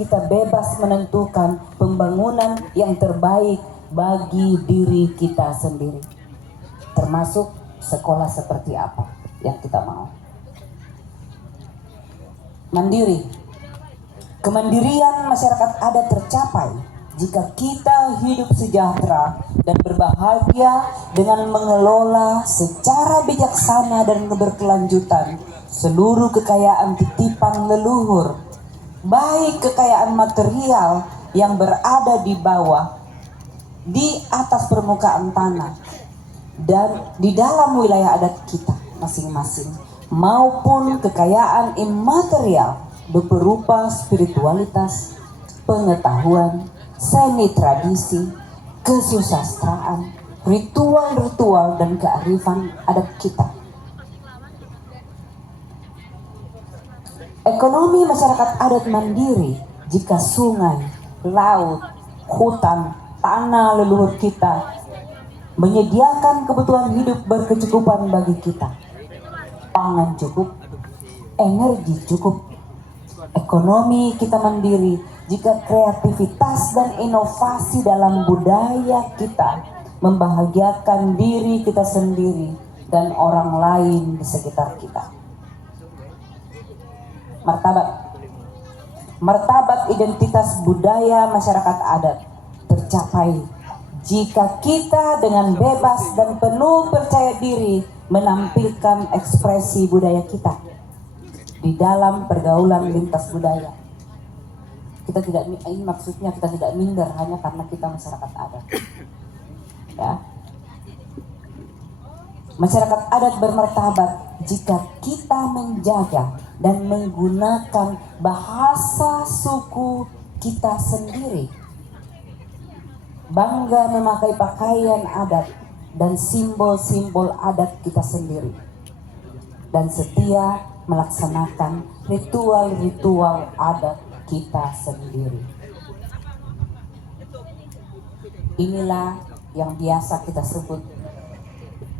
kita bebas menentukan pembangunan yang terbaik bagi diri kita sendiri, termasuk sekolah seperti apa yang kita mau. Mandiri. Kemandirian masyarakat adat tercapai jika kita hidup sejahtera dan berbahagia dengan mengelola secara bijaksana dan berkelanjutan seluruh kekayaan titipan leluhur, baik kekayaan material yang berada di bawah, di atas permukaan tanah, dan di dalam wilayah adat kita masing-masing, maupun kekayaan imaterial berupa spiritualitas, pengetahuan, seni tradisi, kesusastraan, ritual-ritual, dan kearifan adat kita. Ekonomi masyarakat adat mandiri jika sungai, laut, hutan, tanah leluhur kita menyediakan kebutuhan hidup berkecukupan bagi kita. Pangan cukup, energi cukup. Ekonomi kita mandiri jika kreativitas dan inovasi dalam budaya kita membahagiakan diri kita sendiri dan orang lain di sekitar kita. Martabat identitas budaya masyarakat adat tercapai jika kita dengan bebas dan penuh percaya diri menampilkan ekspresi budaya kita di dalam pergaulan lintas budaya. Kita tidak, ini maksudnya kita tidak minder hanya karena kita masyarakat adat. Ya. Masyarakat adat bermartabat jika kita menjaga dan menggunakan bahasa suku kita sendiri, bangga memakai pakaian adat dan simbol-simbol adat kita sendiri, dan setia melaksanakan ritual-ritual adat kita sendiri. Inilah yang biasa kita sebut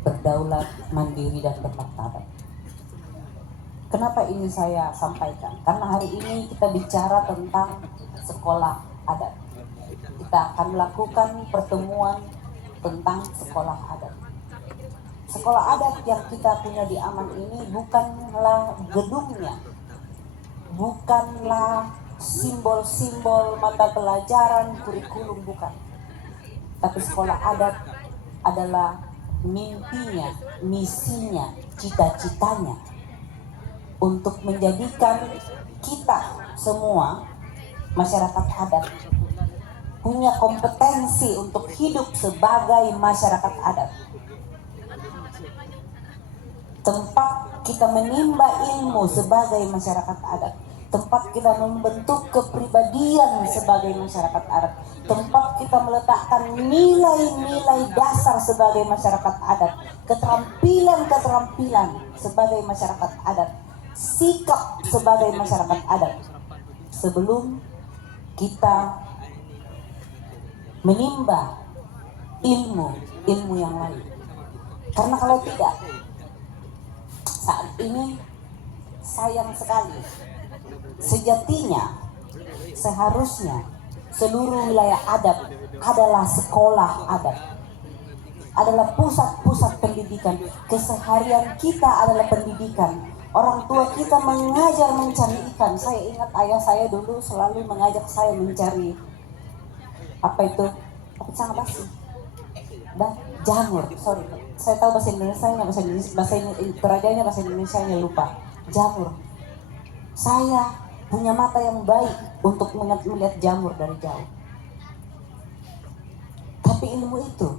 berdaulat, mandiri, dan bermartabat. Kenapa ini saya sampaikan? Karena hari ini kita bicara tentang sekolah adat. Kita akan melakukan pertemuan tentang sekolah adat. Sekolah adat yang kita punya di Aman ini bukanlah gedungnya, bukanlah simbol-simbol mata pelajaran, kurikulum, bukan. Tapi sekolah adat adalah mimpinya, misinya, cita-citanya untuk menjadikan kita semua masyarakat adat punya kompetensi untuk hidup sebagai masyarakat adat. Tempat kita menimba ilmu sebagai masyarakat adat, tempat kita membentuk kepribadian sebagai masyarakat adat, tempat kita meletakkan nilai-nilai dasar sebagai masyarakat adat, keterampilan-keterampilan sebagai masyarakat adat, sikap sebagai masyarakat adat, sebelum kita menimba ilmu yang lain. Karena kalau tidak, saat ini sayang sekali, sejatinya seharusnya seluruh wilayah adat adalah sekolah adat, adalah pusat-pusat pendidikan. Keseharian kita adalah pendidikan. Orang tua kita mengajar mencari ikan. Saya ingat ayah saya dulu selalu mengajak saya mencari apa itu? Pisang apa sih? Dan jamur. Sorry, saya tahu bahasa Indonesia-nya, bahasa Torajanya, bahasa Indonesia-nya lupa. Jamur. Saya punya mata yang baik untuk melihat jamur dari jauh. Tapi ilmu itu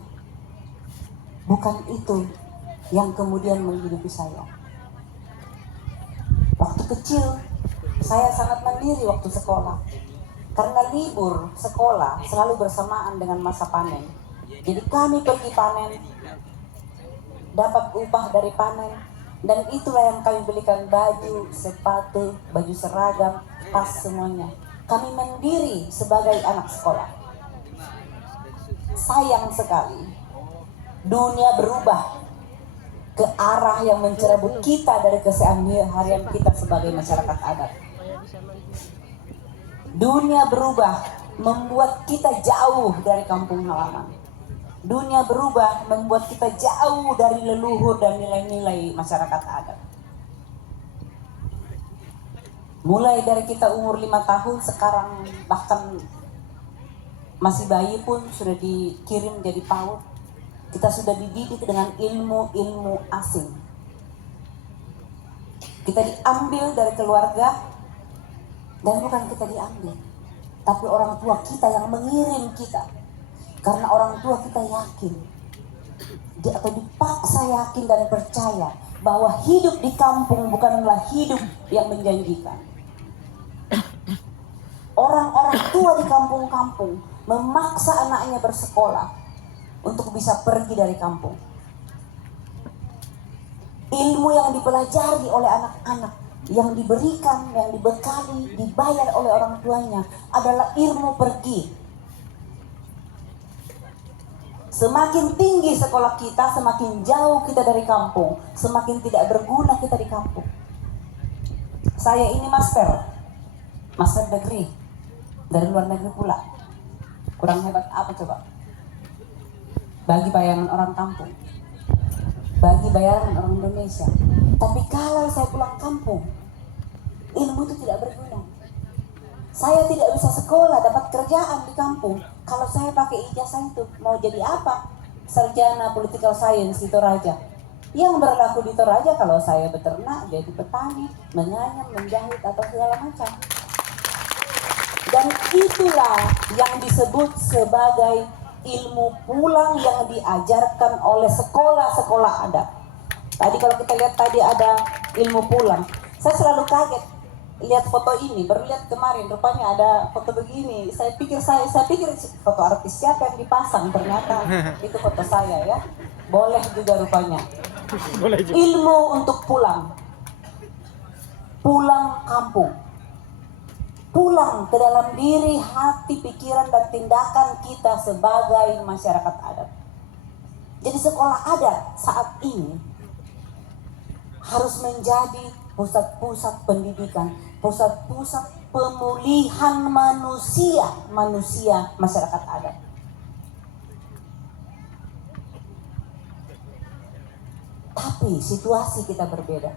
bukan itu yang kemudian menghidupi saya. Waktu kecil saya sangat mandiri waktu sekolah. Karena libur sekolah selalu bersamaan dengan masa panen. Jadi kami pergi panen, dapat upah dari panen, dan itulah yang kami belikan baju, sepatu, baju seragam, tas, semuanya. Kami mandiri sebagai anak sekolah. Sayang sekali, dunia berubah ke arah yang mencerabut kita dari keseharian kita sebagai masyarakat adat. Dunia berubah membuat kita jauh dari kampung halaman. Dunia berubah membuat kita jauh dari leluhur dan nilai-nilai masyarakat adat. Mulai dari kita umur 5 tahun, sekarang bahkan masih bayi pun sudah dikirim jadi PAUD. Kita sudah dididik dengan ilmu-ilmu asing. Kita diambil dari keluarga, dan bukan kita diambil, tapi orang tua kita yang mengirim kita. Karena orang tua kita yakin, atau dipaksa yakin dan percaya bahwa hidup di kampung bukanlah hidup yang menjanjikan. Orang-orang tua di kampung-kampung memaksa anaknya bersekolah untuk bisa pergi dari kampung. Ilmu yang dipelajari oleh anak-anak, yang diberikan, yang dibekali, dibayar oleh orang tuanya adalah ilmu pergi. Semakin tinggi sekolah kita, semakin jauh kita dari kampung, semakin tidak berguna kita di kampung. Saya ini master degree dari luar negeri pula. Kurang hebat apa coba? Bagi bayangan orang kampung, bagi bayangan orang Indonesia. Tapi kalau saya pulang kampung, ilmu itu tidak berguna. Saya tidak bisa sekolah, dapat kerjaan di kampung. Kalau saya pakai ijazah itu, mau jadi apa? Sarjana political science di Toraja. Yang berlaku di Toraja kalau saya beternak, jadi petani, menganyam, menjahit, atau segala macam. Dan itulah yang disebut sebagai ilmu pulang yang diajarkan oleh sekolah-sekolah adat. Tadi kalau kita lihat tadi ada ilmu pulang, saya selalu kaget lihat foto ini. Baru lihat kemarin, rupanya ada foto begini. Saya pikir foto artis siapa yang dipasang, ternyata itu foto saya ya. Boleh juga rupanya. Ilmu untuk pulang kampung, pulang ke dalam diri, hati, pikiran, dan tindakan kita sebagai masyarakat adat. Jadi sekolah adat saat ini harus menjadi pusat-pusat pendidikan, pusat-pusat pemulihan manusia masyarakat adat. Tapi situasi kita berbeda.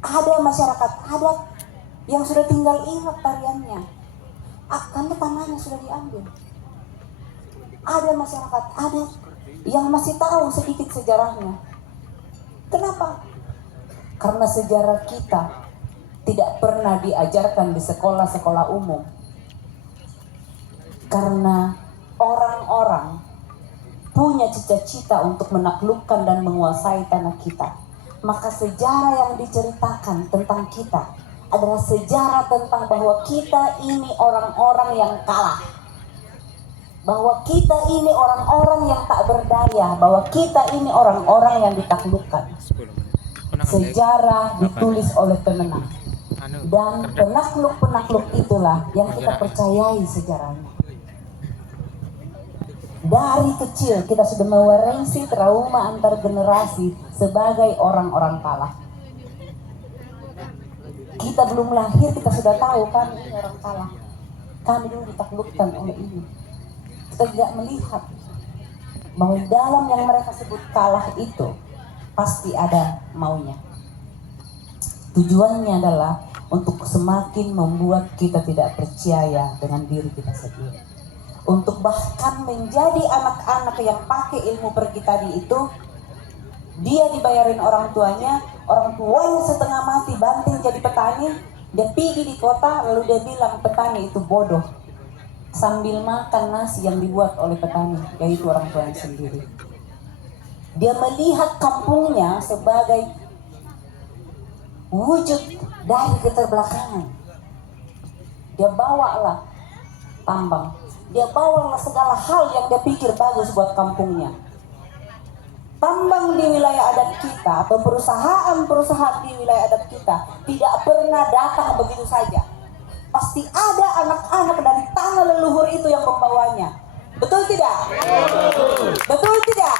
Ada masyarakat adat yang sudah tinggal ingat tariannya, karena tanahnya sudah diambil. Ada masyarakat adat yang masih tahu sedikit sejarahnya. Kenapa? Karena sejarah kita tidak pernah diajarkan di sekolah-sekolah umum. Karena orang-orang punya cita-cita untuk menaklukkan dan menguasai tanah kita. Maka sejarah yang diceritakan tentang kita adalah sejarah tentang bahwa kita ini orang-orang yang kalah, bahwa kita ini orang-orang yang tak berdaya, bahwa kita ini orang-orang yang ditaklukkan. Sejarah ditulis oleh pemenang, dan penakluk-penakluk itulah yang kita percayai sejarahnya. Dari kecil kita sudah mewarisi trauma antar generasi sebagai orang-orang kalah. Kita belum lahir, kita sudah tahu kami ini orang kalah. Kami dulu ditaklukkan oleh ini. Kita tidak melihat bahwa dalam yang mereka sebut kalah itu pasti ada maunya. Tujuannya adalah untuk semakin membuat kita tidak percaya dengan diri kita sendiri. Untuk bahkan menjadi anak-anak yang pakai ilmu pergi tadi itu, dia dibayarin orang tuanya setengah mati banting jadi petani, dia pergi di kota lalu dia bilang petani itu bodoh, sambil makan nasi yang dibuat oleh petani, yaitu orang tuanya sendiri. Dia melihat kampungnya sebagai wujud dari keterbelakangan. Dia bawalah tambang, dia bawalah segala hal yang dia pikir bagus buat kampungnya. Tambang di wilayah adat kita atau perusahaan-perusahaan di wilayah adat kita tidak pernah datang begitu saja. Pasti ada anak-anak dari tanah leluhur itu yang membawanya. Betul tidak? Betul tidak?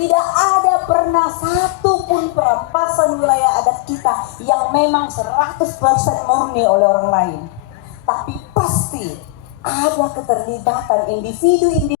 Tidak ada pernah satu pun apapun perampasan wilayah adat kita yang memang 100% murni oleh orang lain, tapi pasti ada keterlibatan individu